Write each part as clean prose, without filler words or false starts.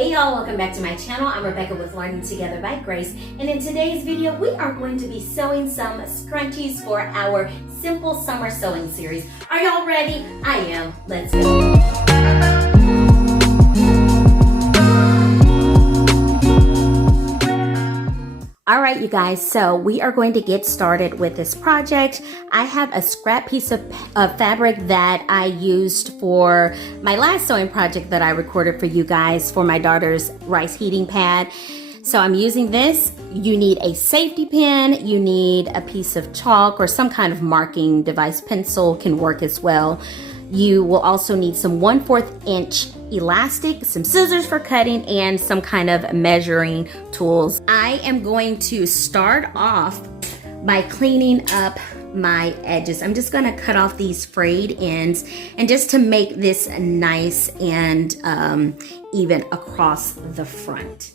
Hey y'all, welcome back to my channel. I'm Rebecca with Learning Together by Grace, and in today's video we are going to be sewing some scrunchies for our simple summer sewing series. Are y'all ready? I am. Let's go. All right, you guys, so we are going to get started with this project. I have a scrap piece of fabric that I used for my last sewing project that I recorded for you guys for my daughter's rice heating pad. So I'm using this. You need a safety pin, you need a piece of chalk or some kind of marking device. Pencil can work as well. You will also need some 1/4 inch elastic, some scissors for cutting, and some kind of measuring tools. I am going to start off by cleaning up my edges. I'm just gonna cut off these frayed ends and just to make this nice and even across the front.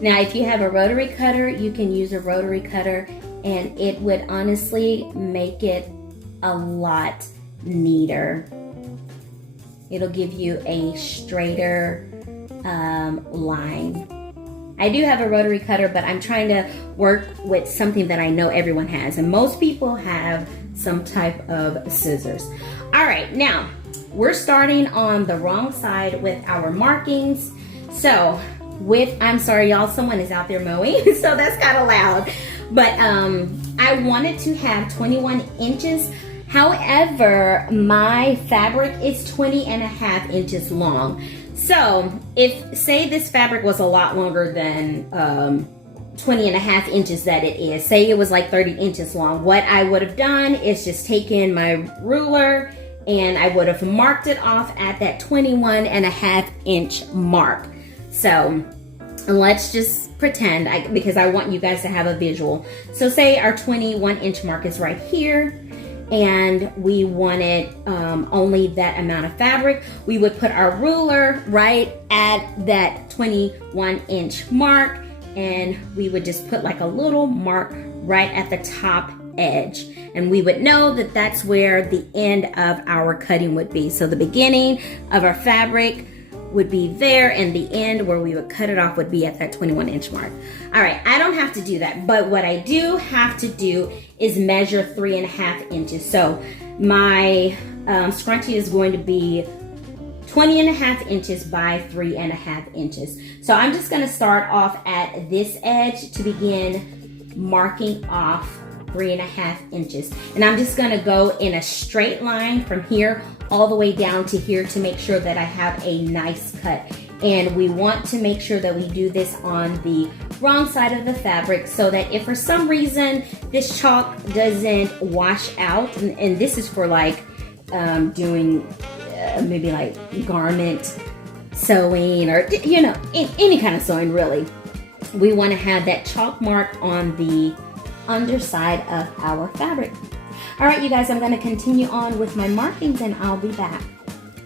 Now, if you have a rotary cutter, you can use a rotary cutter and it would honestly make it a lot neater. It'll give you a straighter line. I do have a rotary cutter, but I'm trying to work with something that I know everyone has, and most people have some type of scissors. All right, now we're starting on the wrong side with our markings. So I'm sorry y'all, someone is out there mowing, so that's kind of loud. But I wanted to have 21 inches. However, my fabric is 20.5 inches long. So if, say this fabric was a lot longer than 20.5 inches that it is, say it was like 30 inches long, what I would have done is just taken my ruler and I would have marked it off at that 21.5 inch mark. So let's just pretend, because I want you guys to have a visual. So say our 21 inch mark is right here, and we wanted only that amount of fabric. We would put our ruler right at that 21 inch mark, and we would just put like a little mark right at the top edge, and we would know that that's where the end of our cutting would be. So the beginning of our fabric would be there, and the end where we would cut it off would be at that 21 inch mark. All right, I don't have to do that, but what I do have to do is measure 3.5 inches. So my scrunchie is going to be 20.5 inches by 3.5 inches. So I'm just gonna start off at this edge to begin marking off 3.5 inches. And I'm just gonna go in a straight line from here all the way down to here to make sure that I have a nice cut. And we want to make sure that we do this on the wrong side of the fabric, so that if for some reason this chalk doesn't wash out, and this is for like doing maybe like garment sewing, or you know, any kind of sewing really, we want to have that chalk mark on the underside of our fabric. All right, you guys, I'm going to continue on with my markings and I'll be back.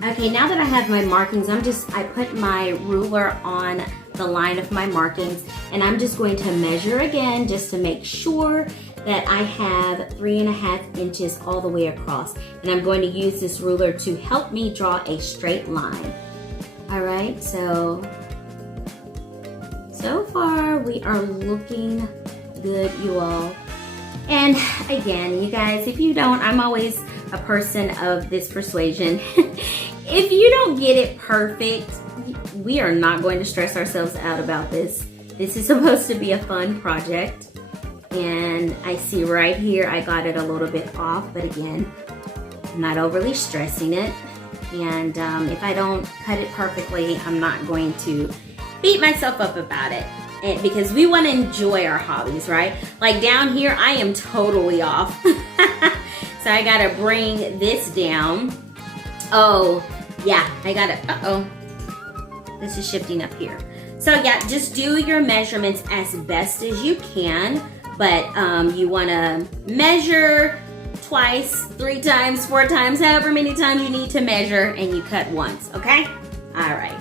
Okay, now that I have my markings, I put my ruler on the line of my markings, and I'm just going to measure again just to make sure that I have 3.5 inches all the way across. And I'm going to use this ruler to help me draw a straight line. All right, so far we are looking good, you all. And again, you guys, if you don't, I'm always a person of this persuasion. If you don't get it perfect, we are not going to stress ourselves out about this. This is supposed to be a fun project. And I see right here, I got it a little bit off, but again, I'm not overly stressing it. And if I don't cut it perfectly, I'm not going to beat myself up about it. Because we want to enjoy our hobbies, right? Like down here, I am totally off. So I gotta bring this down. Oh, yeah, I gotta, this is shifting up here. So yeah, just do your measurements as best as you can, but you wanna measure twice, 3 times, 4 times, however many times you need to measure, and you cut once, okay? All right.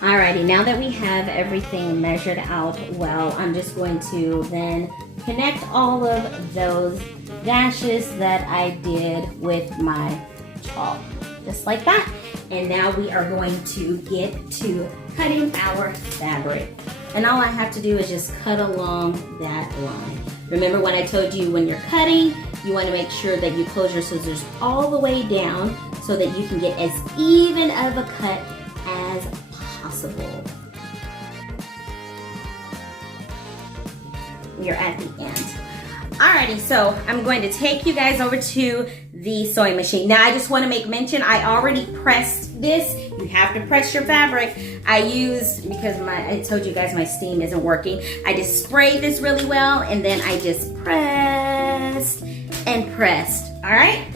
Alrighty, now that we have everything measured out well, I'm just going to then connect all of those dashes that I did with my chalk, just like that. And now we are going to get to cutting our fabric. And all I have to do is just cut along that line. Remember when I told you when you're cutting, you want to make sure that you close your scissors all the way down so that you can get as even of a cut as possible. You're at the end. Alrighty, so I'm going to take you guys over to the sewing machine. Now I just want to make mention, I already pressed this. You have to press your fabric. I used, because I told you guys my steam isn't working, I just sprayed this really well and then I just pressed and pressed. Alright,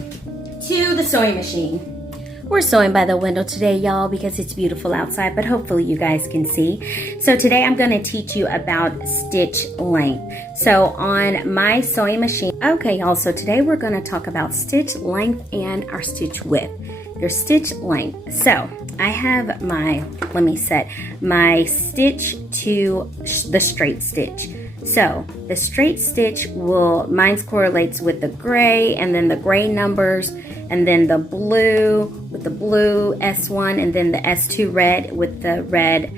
to the sewing machine. We're sewing by the window today, y'all, because it's beautiful outside, but hopefully you guys can see. So today I'm going to teach you about stitch length. So on my sewing machine, okay, y'all, so today we're going to talk about stitch length and our stitch width. Your stitch length. So I have my, let me set my stitch to the straight stitch. So the straight stitch mine correlates with the gray and then the gray numbers, and then the blue with the blue S1, and then the S2 red with the red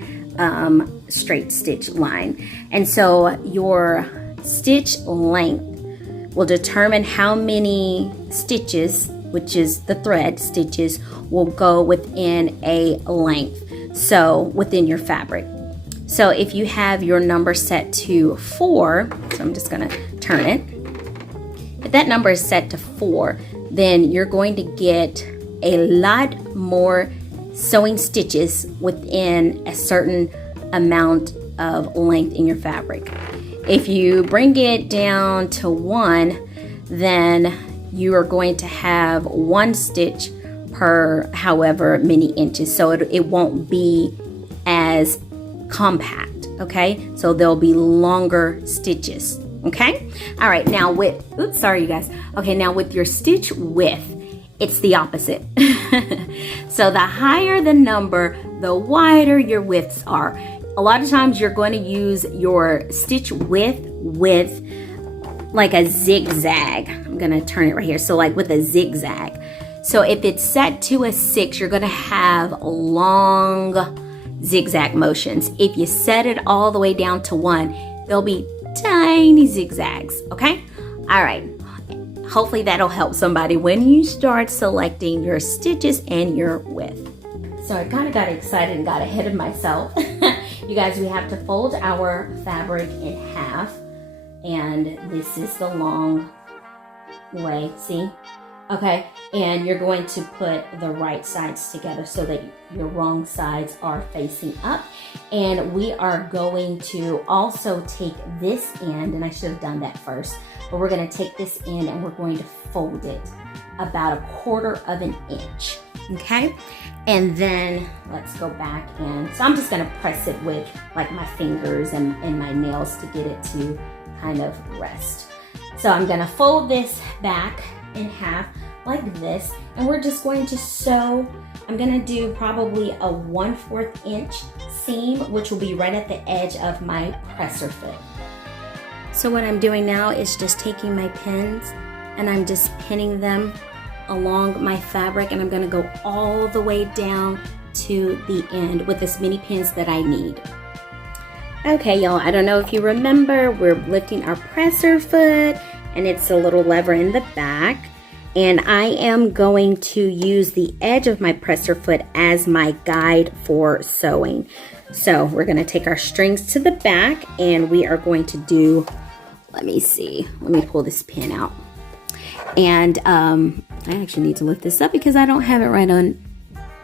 straight stitch line. And so your stitch length will determine how many stitches, which is the thread stitches, will go within a length, so within your fabric. So if you have your number set to 4, so I'm just gonna turn it. If that number is set to 4, then you're going to get a lot more sewing stitches within a certain amount of length in your fabric. If you bring it down to 1, then you are going to have 1 stitch per however many inches. So it won't be as compact, okay? So there'll be longer stitches, okay? All right, now with, oops, sorry you guys. Okay, now with your stitch width, it's the opposite. So the higher the number, the wider your widths are. A lot of times you're going to use your stitch width with like a zigzag. I'm gonna turn it right here. So like with a zigzag. So if it's set to a 6, you're gonna have long zigzag motions. If you set it all the way down to 1, there'll be tiny zigzags, okay? All right, hopefully that'll help somebody when you start selecting your stitches and your width. So I kind of got excited and got ahead of myself. You guys, we have to fold our fabric in half, and this is the long way, see? Okay, and you're going to put the right sides together so that your wrong sides are facing up. And we are going to also take this end, and I should have done that first, but we're going to take this end and we're going to fold it about 1/4 of an inch, okay? And then let's go back in. So I'm just going to press it with like my fingers and my nails to get it to kind of rest. So I'm going to fold this back in half like this, and we're just going to sew. I'm going to do probably a 1/4 inch seam, which will be right at the edge of my presser foot. So what I'm doing now is just taking my pins and I'm just pinning them along my fabric, and I'm going to go all the way down to the end with as many pins that I need. Okay, y'all, I don't know if you remember, we're lifting our presser foot, and it's a little lever in the back. And I am going to use the edge of my presser foot as my guide for sewing. So we're going to take our strings to the back, and we are going to do, let me see, let me pull this pin out. And I actually need to lift this up because I don't have it right on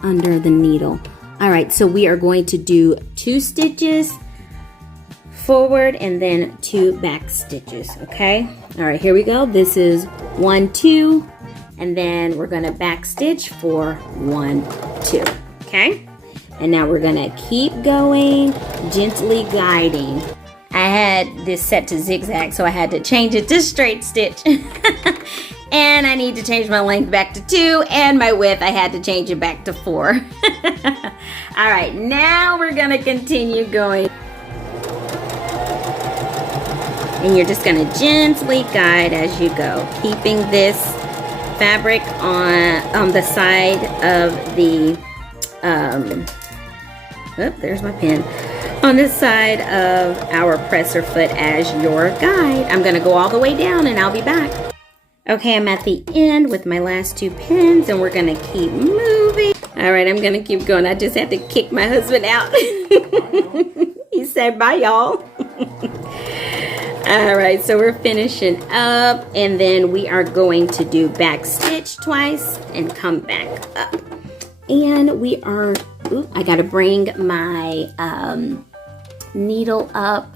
under the needle. All right, so we are going to do 2 stitches forward and then 2 back stitches, okay? All right, here we go. This is 1, 2, and then we're gonna back stitch for 1, 2, okay? And now we're gonna keep going, gently guiding. I had this set to zigzag, so I had to change it to straight stitch. And I need to change my length back to 2, and my width, I had to change it back to 4. All right, now we're gonna continue going. And you're just gonna gently guide as you go, keeping this fabric on the side of the there's my pen. On this side of our presser foot as your guide. I'm gonna go all the way down and I'll be back. Okay, I'm at the end with my last 2 pins and we're gonna keep moving. All right, I'm gonna keep going. I just have to kick my husband out. He said, bye y'all. All right, so we're finishing up and then we are going to do back stitch twice and come back up. And we are, I gotta bring my needle up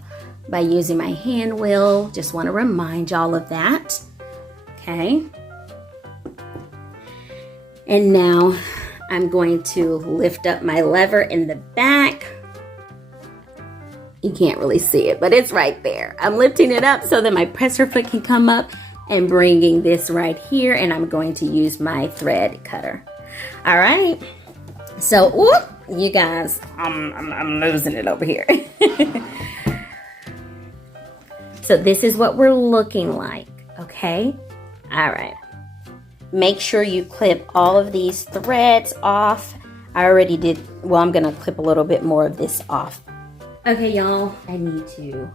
by using my hand wheel. Just wanna remind y'all of that. Okay. And now I'm going to lift up my lever in the back. You can't really see it, but it's right there. I'm lifting it up so that my presser foot can come up and bringing this right here. And I'm going to use my thread cutter. All right. So, whoop, you guys, I'm losing it over here. So this is what we're looking like, okay? All right. Make sure you clip all of these threads off. I already did, well, I'm gonna clip a little bit more of this off. Okay, y'all, I need to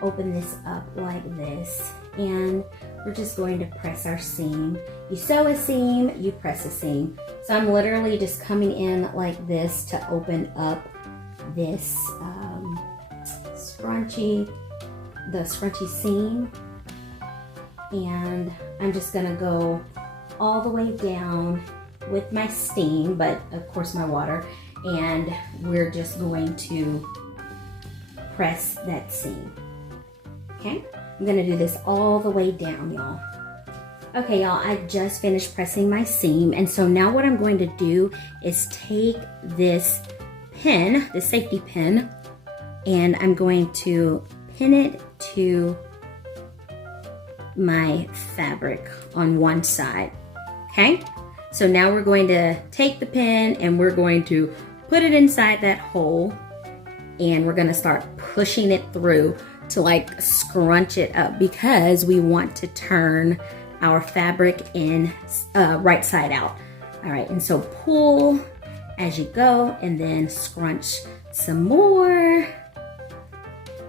open this up like this, and we're just going to press our seam. You sew a seam, you press a seam. So I'm literally just coming in like this to open up this scrunchie, the scrunchie seam. And I'm just gonna go all the way down with my steam, but of course my water, and we're just going to press that seam. Okay, I'm gonna do this all the way down, y'all. Okay, y'all, I just finished pressing my seam, and so now what I'm going to do is take this pin, the safety pin, and I'm going to pin it to my fabric on one side. Okay, so now we're going to take the pin and we're going to put it inside that hole, and we're going to start pushing it through to like scrunch it up, because we want to turn our fabric in right side out. All right, and so pull as you go and then scrunch some more,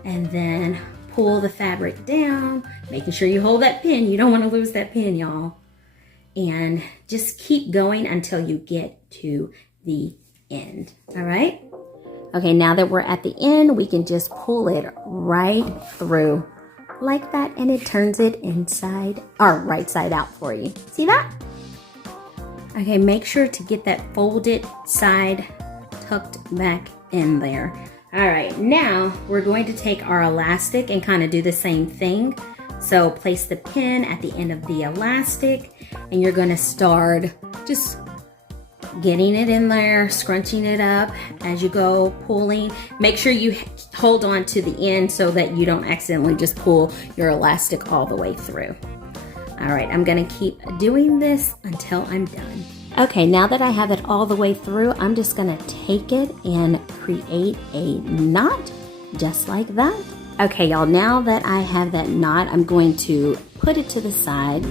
and then pull the fabric down, making sure you hold that pin. You don't want to lose that pin, y'all. And just keep going until you get to the end, all right? Okay, now that we're at the end, we can just pull it right through like that, and it turns it inside or right side out for you. See that? Okay, make sure to get that folded side tucked back in there. All right, now we're going to take our elastic and kind of do the same thing. So place the pin at the end of the elastic, and you're going to start just getting it in there, scrunching it up as you go, pulling. Make sure you hold on to the end so that you don't accidentally just pull your elastic all the way through. All right, I'm going to keep doing this until I'm done. Okay, now that I have it all the way through, I'm just gonna take it and create a knot just like that. Okay, y'all, now that I have that knot, I'm going to put it to the side,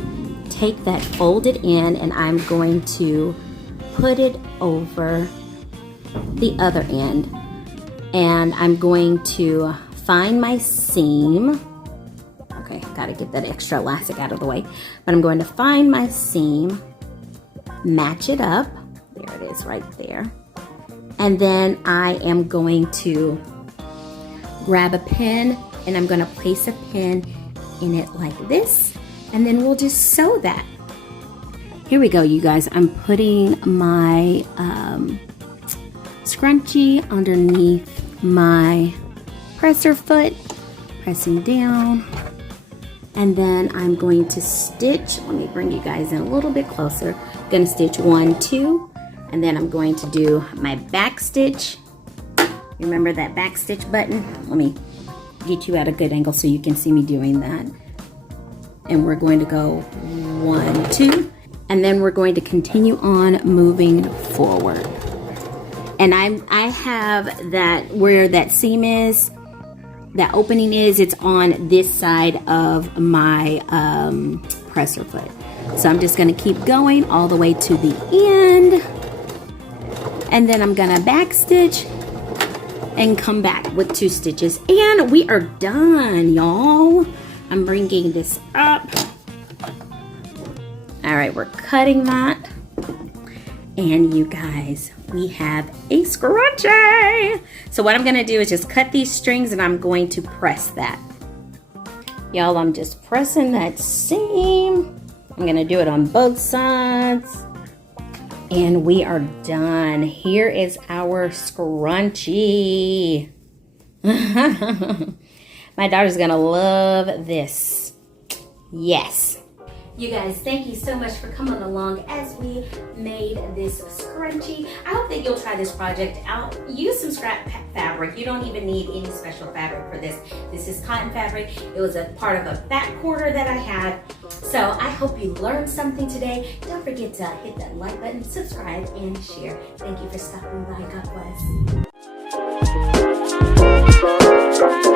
take that folded in, and I'm going to put it over the other end. And I'm going to find my seam. Okay, gotta get that extra elastic out of the way. But I'm going to find my seam, match it up, there it is right there, and then I am going to grab a pin and I'm going to place a pin in it like this, and then we'll just sew that. Here we go, you guys. I'm putting my scrunchie underneath my presser foot, pressing down, and then I'm going to stitch. Let me bring you guys in a little bit closer. Going to stitch 1, 2, and then I'm going to do my back stitch. Remember that back stitch button? Let me get you at a good angle so you can see me doing that. And we're going to go 1, 2, and then we're going to continue on moving forward. And I have that where that seam is, that opening is, it's on this side of my presser foot. So I'm just going to keep going all the way to the end. and then I'm gonna back stitch and come back with 2 stitches, and we are done, y'all. I'm bringing this up. All right, we're cutting that, and you guys, we have a scrunchie. So what I'm gonna do is just cut these strings, and I'm going to press that. Y'all, I'm just pressing that seam. I'm gonna do it on both sides. And we are done. Here is our scrunchie. My daughter's gonna love this. Yes. You guys, thank you so much for coming along as we made this scrunchie. I hope that you'll try this project out. Use some scrap fabric. You don't even need any special fabric for this. This is cotton fabric. It was a part of a back quarter that I had. So I hope you learned something today. Don't forget to hit that like button, subscribe, and share. Thank you for stopping by. God bless.